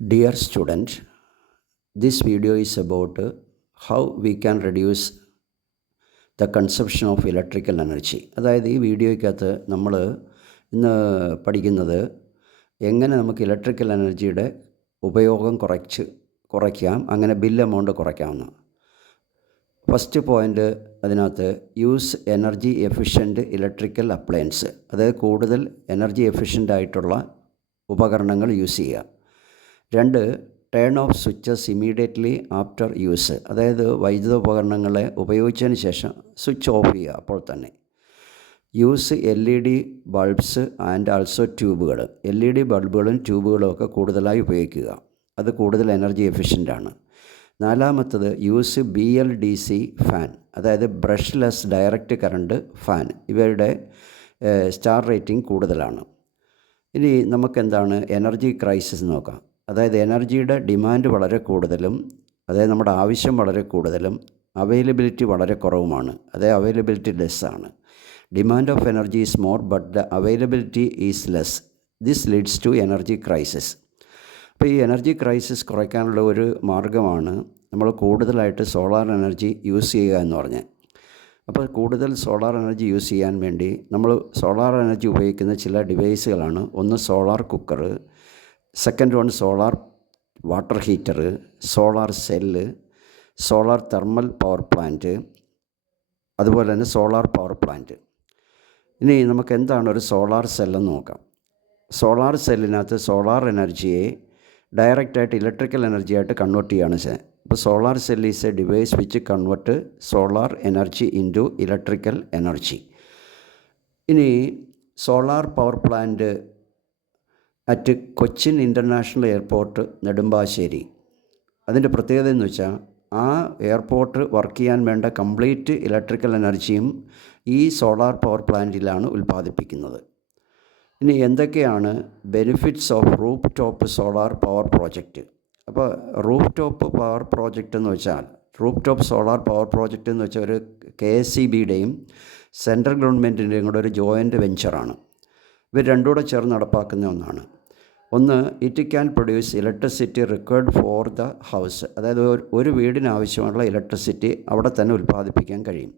Dear student, this video is about how we can reduce the consumption of electrical energy. അതായത് ഈ വീഡിയോയ്ക്കകത്ത് നമ്മൾ ഇന്ന് പഠിക്കുന്നത് എങ്ങനെ നമുക്ക് ഇലക്ട്രിക്കൽ എനർജിയുടെ ഉപയോഗം കുറയ്ക്കാം, അങ്ങനെ ബിൽ എമൗണ്ട് കുറയ്ക്കാമെന്ന്. ഫസ്റ്റ് പോയിൻ്റ് അതിനകത്ത് use energy efficient electrical appliance, അതായത് കൂടുതൽ എനർജി എഫിഷ്യൻ്റ് ആയിട്ടുള്ള ഉപകരണങ്ങൾ യൂസ് ചെയ്യുക. 2, turn of switches immediately after use, അതായത് വൈദ്യുത ഉപകരണങ്ങളെ ഉപയോഗിച്ചതിന് ശേഷം സ്വിച്ച് ഓഫ് ചെയ്യുക അപ്പോൾ തന്നെ. Use LED bulbs and also ട്യൂബുകൾ, LED ബൾബുകളും ട്യൂബുകളും ഒക്കെ കൂടുതലായി ഉപയോഗിക്കുക, അത് കൂടുതൽ എനർജി എഫിഷ്യൻ്റാണ്. 4, യൂസ് BLDC ഫാൻ, അതായത് ബ്രഷ്ലെസ് ഡയറക്റ്റ് കറണ്ട് ഫാൻ, ഇവയുടെ സ്റ്റാർ റേറ്റിംഗ് കൂടുതലാണ്. ഇനി നമുക്കെന്താണ് എനർജി ക്രൈസിസ് നോക്കാം. അതായത് എനർജിയുടെ ഡിമാൻഡ് വളരെ കൂടുതലും, അതായത് നമ്മുടെ ആവശ്യം വളരെ കൂടുതലും അവൈലബിലിറ്റി വളരെ കുറവുമാണ്, അതായത് അവൈലബിലിറ്റി ലെസ്സാണ്. Demand of energy is more but the availability is less. This leads to energy crisis. അപ്പോൾ ഈ എനർജി ക്രൈസിസ് കുറയ്ക്കാനുള്ള ഒരു മാർഗ്ഗമാണ് നമ്മൾ കൂടുതലായിട്ട് സോളാർ എനർജി യൂസ് ചെയ്യുക എന്ന് പറഞ്ഞ്. അപ്പോൾ കൂടുതൽ സോളാർ എനർജി യൂസ് ചെയ്യാൻ വേണ്ടി നമ്മൾ സോളാർ എനർജി ഉപയോഗിക്കുന്ന ചില ഡിവൈസുകളാണ്. ഒന്ന് solar cooker, second one solar water heater, solar cell, solar thermal power plant, അതുപോലെ തന്നെ സോളാർ പവർ പ്ലാന്റ്. ഇനി നമുക്ക് എന്താണ് ഒരു സോളാർ സെല്ലെന്ന് നോക്കാം. സോളാർ സെല്ലിനകത്ത് സോളാർ എനർജിയെ ഡയറക്റ്റായിട്ട് ഇലക്ട്രിക്കൽ എനർജിയായിട്ട് കൺവേർട്ട് ചെയ്യുകയാണ് ചെയ്യുന്നത്. ഇപ്പോൾ solar cell is a device which convert solar energy into electrical energy. ഇനി solar power plant at Cochin international airport Nedumbassery. അതിൻ്റെ പ്രത്യേകത എന്ന് വെച്ചാൽ ആ എയർപോർട്ട് വർക്ക് ചെയ്യാൻ വേണ്ട കംപ്ലീറ്റ് ഇലക്ട്രിക്കൽ എനർജിയും ഈ സോളാർ പവർ പ്ലാന്റിലാണ് ഉൽപ്പാദിപ്പിക്കുന്നത്. ഇനി എന്തൊക്കെയാണ് benefits of roof top solar power project? അപ്പോൾ റൂഫ് ടോപ്പ് പവർ പ്രോജക്റ്റ് എന്ന് വെച്ചാൽ, roof top solar power project എന്ന് വെച്ചാൽ ഒരു KSEBയുടെയും സെൻട്രൽ ഗവൺമെൻറ്റിൻ്റെയും കൂടെ ഒരു ജോയിൻ്റ് വെഞ്ചറാണ്. ഇവർ രണ്ടുകൂടെ ചേർന്ന് നടപ്പാക്കുന്ന ഒന്നാണ്. ഒന്ന്, it can produce electricity required for the house, അതായത് ഒരു വീടിനാവശ്യമുള്ള ഇലക്ട്രിസിറ്റി അവിടെ തന്നെ ഉൽപ്പാദിപ്പിക്കാൻ കഴിയും.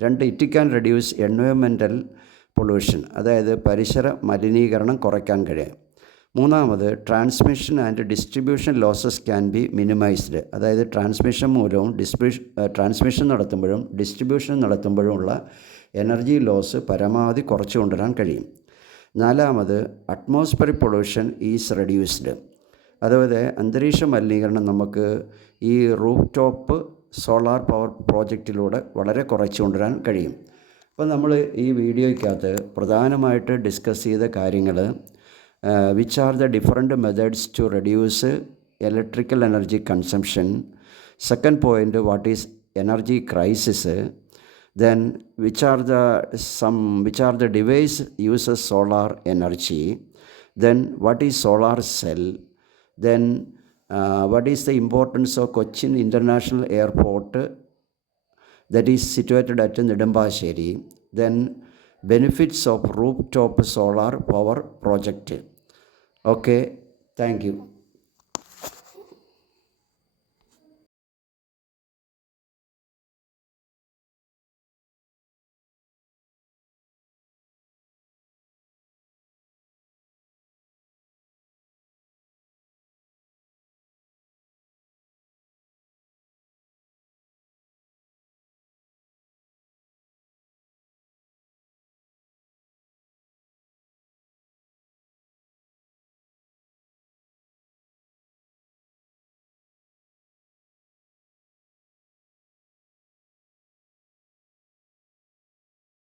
2, it can reduce environmental pollution, അതായത് പരിസര മലിനീകരണം കുറയ്ക്കാൻ കഴിയും. 3, transmission and distribution losses can be minimised, അതായത് ട്രാൻസ്മിഷൻ മൂലവും ട്രാൻസ്മിഷൻ നടത്തുമ്പോഴും ഡിസ്ട്രിബ്യൂഷൻ നടത്തുമ്പോഴുമുള്ള എനർജി ലോസ് പരമാവധി കുറച്ചു കൊണ്ടുവരാൻ കഴിയും. 4, അറ്റ്മോസ്ഫിയറിക് പൊല്യൂഷൻ ഈസ് റെഡ്യൂസ്ഡ്, അതായത് അന്തരീക്ഷ മലിനീകരണം നമുക്ക് ഈ റൂഫ് ടോപ്പ് സോളാർ പവർ പ്രോജക്റ്റിലൂടെ വളരെ കുറച്ചു കൊണ്ടുവരാൻ കഴിയും. അപ്പോൾ നമ്മൾ ഈ വീഡിയോയ്ക്കകത്ത് പ്രധാനമായിട്ട് ഡിസ്കസ് ചെയ്ത കാര്യങ്ങൾ which are the different methods to reduce electrical energy consumption. Second point, what is energy crisis. Then which are the device uses solar energy. Then what is solar cell. Then what is the importance of Cochin International Airport that is situated at Nedumbasheri. Then benefits of rooftop solar power project. Okay, thank you.